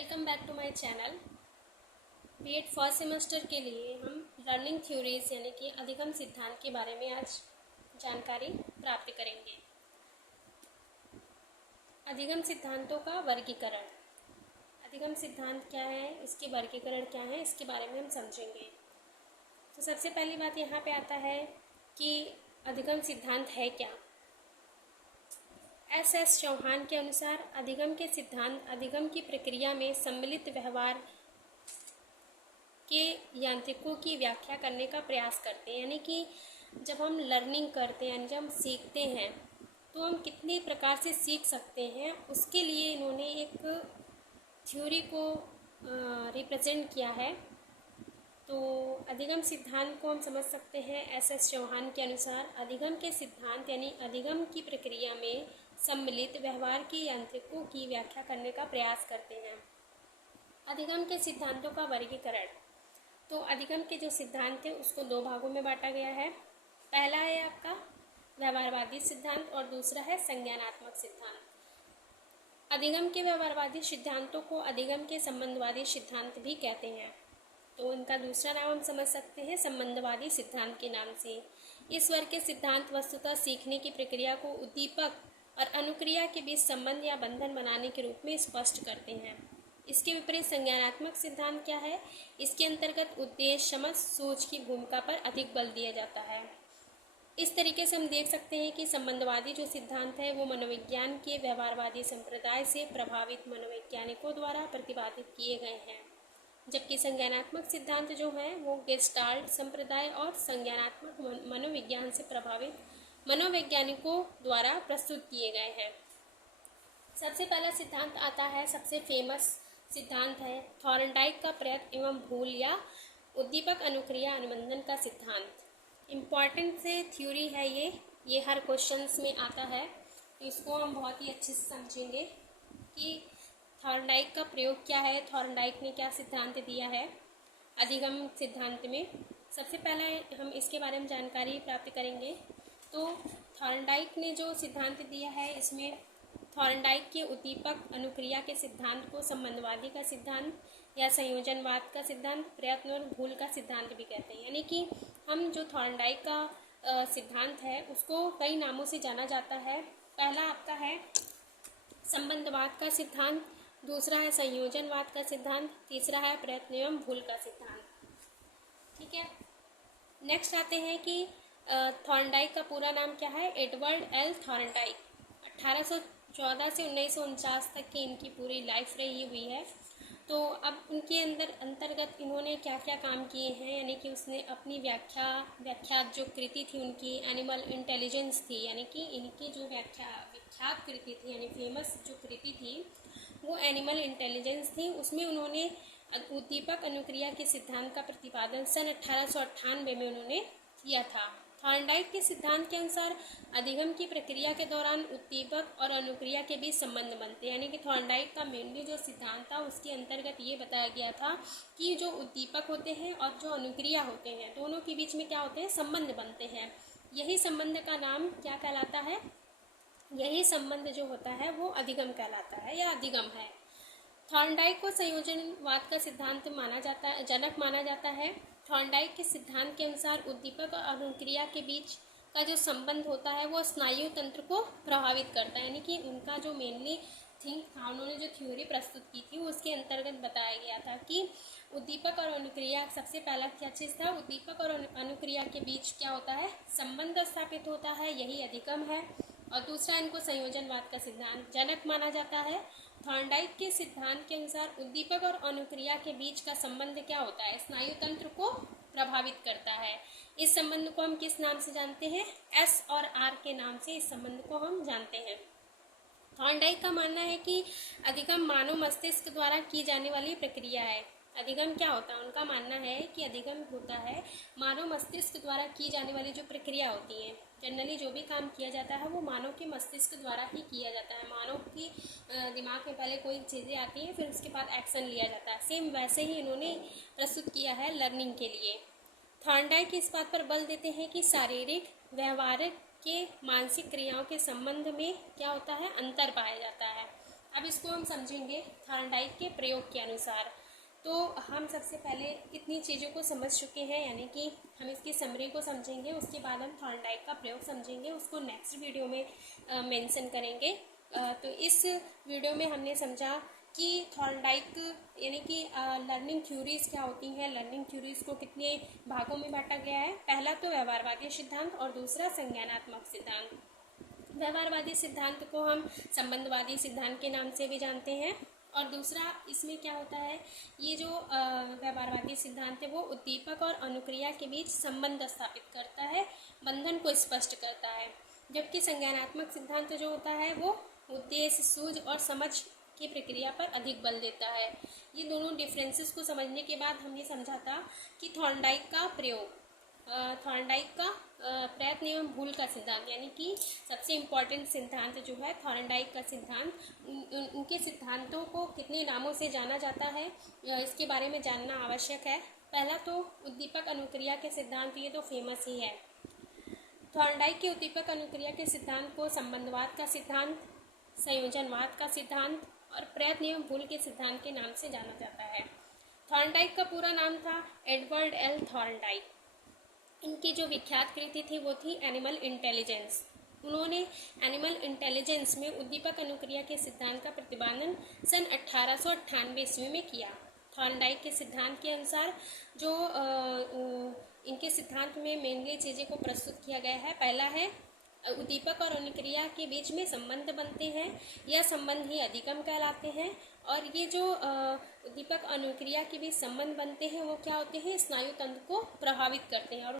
Welcome back to my channel. BEd first semester के लिए हम लर्निंग थ्योरीज यानी कि अधिगम सिद्धांत के बारे में आज जानकारी प्राप्त करेंगे। अधिगम सिद्धांतों का वर्गीकरण। अधिगम सिद्धांत क्या है, इसके वर्गीकरण क्या है, इसके बारे में हम समझेंगे। तो सबसे पहली बात यहाँ पे आता है कि अधिगम सिद्धांत है क्या। एस चौहान के अनुसार अधिगम के सिद्धांत अधिगम की प्रक्रिया में सम्मिलित व्यवहार के यांत्रिकों की व्याख्या करने का प्रयास करते हैं। यानी कि जब हम लर्निंग करते हैं, जब हम सीखते हैं, तो हम कितने प्रकार से सीख सकते हैं, उसके लिए इन्होंने एक थ्योरी को रिप्रेजेंट किया है। तो अधिगम सिद्धांत को हम समझ सकते हैं एस चौहान के अनुसार अधिगम के सिद्धांत यानी अधिगम की प्रक्रिया में सम्मिलित व्यवहार के यांत्रिकों की व्याख्या करने का प्रयास करते हैं। अधिगम के सिद्धांतों का वर्गीकरण। तो अधिगम के जो सिद्धांत थे उसको दो भागों में बांटा गया है। पहला है आपका व्यवहारवादी सिद्धांत और दूसरा है संज्ञानात्मक सिद्धांत। अधिगम के व्यवहारवादी सिद्धांतों को अधिगम के संबंधवादी सिद्धांत भी कहते हैं। तो इनका दूसरा नाम हम समझ सकते हैं संबंधवादी सिद्धांत के नाम से। इस वर्ग के सिद्धांत वस्तुतः सीखने की प्रक्रिया को उद्दीपक और अनुक्रिया के बीच संबंध या बंधन बनाने के रूप में स्पष्ट करते हैं। इसके विपरीत संज्ञानात्मक सिद्धांत क्या है, इसके अंतर्गत उद्देश्य, समझ, सोच की भूमिका पर अधिक बल दिया जाता है। इस तरीके से हम देख सकते हैं कि संबंधवादी जो सिद्धांत है वो मनोविज्ञान के व्यवहारवादी संप्रदाय से प्रभावित मनोवैज्ञानिकों द्वारा प्रतिपादित किए गए हैं, जबकि संज्ञानात्मक सिद्धांत जो है वो गेस्टाल्ट संप्रदाय और संज्ञानात्मक मनोविज्ञान से प्रभावित मनोवैज्ञानिकों द्वारा प्रस्तुत किए गए हैं। सबसे पहला सिद्धांत आता है, सबसे फेमस सिद्धांत है थॉर्नडाइक का प्रयत्न एवं भूल या उद्दीपक अनुक्रिया अनुबंधन का सिद्धांत। इम्पॉर्टेंट से थ्योरी है ये हर क्वेश्चंस में आता है, तो इसको हम बहुत ही अच्छे से समझेंगे कि थॉर्नडाइक का प्रयोग क्या है, थॉर्नडाइक ने क्या सिद्धांत दिया है अधिगम सिद्धांत में। सबसे पहले हम इसके बारे में जानकारी प्राप्त करेंगे। तो थॉर्नडाइक ने जो सिद्धांत दिया है, इसमें थॉर्नडाइक के उद्दीपक अनुक्रिया के सिद्धांत को संबंधवादी का सिद्धांत या संयोजनवाद का सिद्धांत, प्रयत्न और भूल का सिद्धांत भी कहते हैं। यानी कि हम जो थॉर्नडाइक का सिद्धांत है उसको कई नामों से जाना जाता है। पहला आपका है संबंधवाद का सिद्धांत, दूसरा है संयोजनवाद का सिद्धांत, तीसरा है प्रयत्न एवं भूल का सिद्धांत। ठीक है, नेक्स्ट आते हैं कि थॉर्नडाइक का पूरा नाम क्या है, एडवर्ड एल थॉर्नडाइक। 1814 से 1949 तक की इनकी पूरी लाइफ रही हुई है। तो अब उनके अंतर्गत इन्होंने क्या क्या काम किए हैं, यानी कि उसने अपनी व्याख्यात जो कृति थी उनकी एनिमल इंटेलिजेंस थी, यानी कि इनकी जो विख्यात कृति थी यानी फेमस जो कृति थी वो एनिमल इंटेलिजेंस थी। उसमें उन्होंने उद्दीपक अनुक्रिया के सिद्धांत का प्रतिपादन सन 1898 में उन्होंने किया था। थॉर्नडाइक के सिद्धांत के अनुसार अधिगम की प्रक्रिया के दौरान उद्दीपक और अनुक्रिया के बीच संबंध बनते हैं। यानी कि थॉर्नडाइक का मेनली जो सिद्धांत था उसके अंतर्गत ये बताया गया था कि जो उद्दीपक होते हैं और जो अनुक्रिया होते हैं दोनों के बीच में क्या होते हैं, संबंध बनते हैं। यही संबंध का नाम क्या कहलाता है, यही संबंध जो होता है वो अधिगम कहलाता है या अधिगम है। थॉर्नडाइक को संयोजनवाद का सिद्धांत जनक माना जाता है। थॉर्नडाइक के सिद्धांत के अनुसार उद्दीपक और अनुक्रिया के बीच का जो संबंध होता है वो स्नायु तंत्र को प्रभावित करता है। यानी कि उनका जो मेनली थिंक था, उन्होंने जो थ्योरी प्रस्तुत की थी उसके अंतर्गत बताया गया था कि उद्दीपक और अनुक्रिया, सबसे पहला क्या चीज़ था, उद्दीपक और अनुक्रिया के बीच क्या होता है, संबंध स्थापित होता है, यही अधिगम है। और दूसरा इनको संयोजनवाद का सिद्धांत जनक माना जाता है। थॉर्नडाइक के सिद्धांत के अनुसार उद्दीपक और अनुक्रिया के बीच का संबंध क्या होता है, स्नायु तंत्र को प्रभावित करता है। इस संबंध को हम किस नाम से जानते हैं, एस और आर के नाम से इस संबंध को हम जानते हैं। थॉर्नडाइक का मानना है कि अधिगम मानव मस्तिष्क द्वारा की जाने वाली प्रक्रिया है। अधिगम क्या होता है, उनका मानना है कि अधिगम होता है मानव मस्तिष्क द्वारा की जाने वाली जो प्रक्रिया होती है। जनरली जो भी काम किया जाता है वो मानव के मस्तिष्क द्वारा ही किया जाता है। मानव की दिमाग में पहले कोई चीज़ें आती हैं, फिर उसके बाद एक्शन लिया जाता है। सेम वैसे ही इन्होंने प्रस्तुत किया है लर्निंग के लिए। थॉर्नडाइक इस बात पर बल देते हैं कि शारीरिक, व्यवहारिक के मानसिक क्रियाओं के संबंध में क्या होता है, अंतर पाया जाता है। अब इसको हम समझेंगे थॉर्नडाइक के प्रयोग के अनुसार। तो हम सबसे पहले इतनी चीज़ों को समझ चुके हैं, यानी कि हम इसकी समरी को समझेंगे, उसके बाद हम थॉर्नडाइक का प्रयोग समझेंगे, उसको नेक्स्ट वीडियो में मेंशन करेंगे। तो इस वीडियो में हमने समझा कि थॉर्नडाइक यानी कि लर्निंग थ्योरीज क्या होती हैं, लर्निंग थ्योरीज को कितने भागों में बांटा गया है। पहला तो व्यवहारवादी सिद्धांत और दूसरा संज्ञानात्मक सिद्धांत। व्यवहारवादी सिद्धांत को हम संबंधवादी सिद्धांत के नाम से भी जानते हैं। और दूसरा इसमें क्या होता है, ये जो व्यवहारवादी सिद्धांत है वो उद्दीपक और अनुक्रिया के बीच संबंध स्थापित करता है, बंधन को स्पष्ट करता है। जबकि संज्ञानात्मक सिद्धांत जो होता है वो उद्देश्य, सूझ और समझ की प्रक्रिया पर अधिक बल देता है। ये दोनों डिफरेंसेस को समझने के बाद हमने समझा था कि थॉर्नडाइक का प्रयोग, थॉर्नडाइक का प्रयत्न एवं भूल का सिद्धांत, यानी कि सबसे इम्पॉर्टेंट सिद्धांत जो है थॉर्नडाइक का सिद्धांत, उनके सिद्धांतों को कितने नामों से जाना जाता है इसके बारे में जानना आवश्यक है। पहला तो उद्दीपक अनुक्रिया के सिद्धांत, ये तो फेमस ही है। थॉर्नडाइक के उद्दीपक अनुक्रिया के सिद्धांत को संबंधवाद का सिद्धांत, संयोजनवाद का सिद्धांत और प्रयत्न एवं भूल के सिद्धांत के नाम से जाना जाता है। थॉर्नडाइक का पूरा नाम था एडवर्ड एल थॉर्नडाइक। इनकी जो विख्यात कृति थी वो थी एनिमल इंटेलिजेंस। उन्होंने एनिमल इंटेलिजेंस में उद्दीपक अनुक्रिया के सिद्धांत का प्रतिपादन सन 1898 ईस्वी में किया। थॉर्नडाइक के सिद्धांत के अनुसार जो इनके सिद्धांत में मेनली चीज़ें को प्रस्तुत किया गया है, पहला है उद्दीपक और अनुक्रिया के बीच में संबंध बनते हैं, यह संबंध ही अधिगम कहलाते हैं। और ये जो उद्दीपक अनुक्रिया के बीच संबंध बनते हैं वो क्या होते हैं, स्नायु तंत्र को प्रभावित करते हैं और